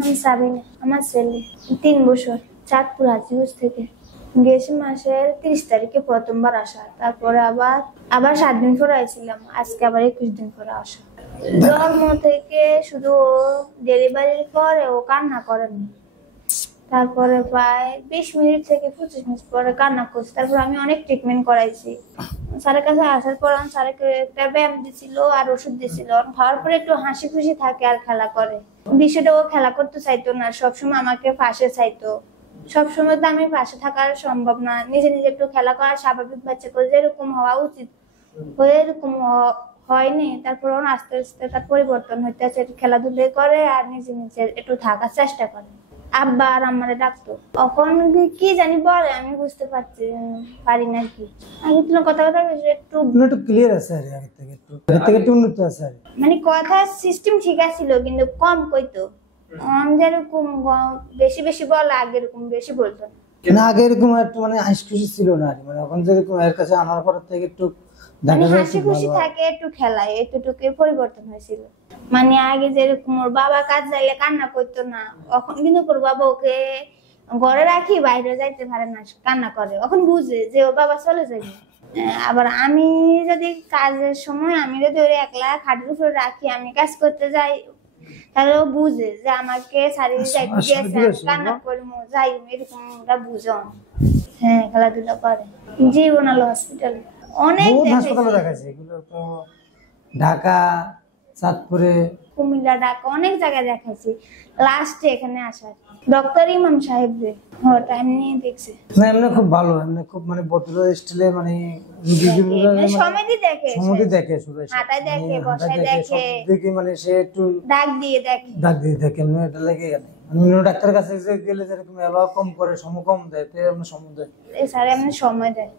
আমি সাবিনা, আমার ছেলে 3 বছর, চাঁদপুর হাজিগঞ্জ থেকে। গেছে মাসের 30 তারিখে প্রথমবার আসা, তারপরে আবার 7 দিন পরে আইছিলাম, আজকে আবার 21 দিন পরে আসা। জন্ম থেকে শুধু ডেলিভারির পরে ও কান্না করেনি, তারপরে প্রায় 20 মিনিট থেকে 25 মিনিট পরে কান্না করছে। তারপর আমি অনেক ট্রিটমেন্ট করাইছি স্যারের কাছে। আসার পর স্যারকে একটা ব্যায়াম দিছিল আর ওষুধ দিছিল, খাওয়ার পরে একটু হাসি খুশি থাকে আর খেলা করে। বিষয়টা ও খেলা করতে চাইতো না, সবসময় আমাকে পাশে চাইতো। সবসময় তো আমি পাশে থাকা সম্ভব না, নিজে নিজে একটু খেলা করা স্বাভাবিক, বাচ্চা করে যেরকম হওয়া উচিত এরকম হয়নি। তারপর আস্তে আস্তে তার পরিবর্তন হইতে আছে, খেলাধুলা করে আর নিজে নিজে একটু থাকার চেষ্টা করে। আব্বা আর আমারে ডাকতো, তখন কি জানি বলে আমি বুঝতে পারি না কি। আগে তো কথা একটু ক্লিয়ার আছে, আগে থেকে একটু উন্নত আছে, মানে কথা সিস্টেম ঠিক আছিল, কিন্তু কম কইতো। যেরকম বেশি বেশি বলে আগে এরকম বেশি বলতো না। আগে এরকম একটু মানে হাসি খুশি ছিল না, মানে এখন যেরকম এর কাছে আনার পর থেকে একটু হাসি খুশি থাকে, একটু খেলায়, এতটুকু পরিবর্তন হয়েছিল। মানে আগে যেরকম ওর বাবা কাজ যাইলে কান্না করতো না, এখন কিন্তু ওর বাবা ওকে ঘরে রাখি বাইরে যাইতে পারে না, কান্না করে। এখন বুঝে যে ওর বাবা চলে যাবে। আবার আমি যদি কাজের সময় আমি যদি ওর একলা খাটের উপরে রাখি, আমি কাজ করতে যাই, তাহলে ও বুঝে যে আমাকে ছাড়িয়ে যাইতে কান্না করবো যাই, এরকম বুঝো। হ্যাঁ, খেলাধুলা করে। জীবন আলো হসপিটালে অনেক দেখাইছে, এগুলো তো ঢাকা, চাঁদপুরে, কুমিল্লা, ঢাকা অনেক জায়গায় দেখাইছি। লাস্টে এখানে আসার ডক্টর ইমাম সাহেব টাইম নিয়ে দেখছে। না, এমনি খুব ভালো, এমনি খুব মানে ভদ্র স্টাইলে, মানে সমাধি দেখে, শুধু হাঁটায় দেখে, বসায় দেখে, মানে সে একটু ডাক দিয়ে দেখে। এমনি এটা লেগে গেল। ডাক্তারের কাছে গেলে যেরকম এলাও কম করে, সময় কম দেয়, সময় দেয়, এই স্যার এমনি সময় দেয়।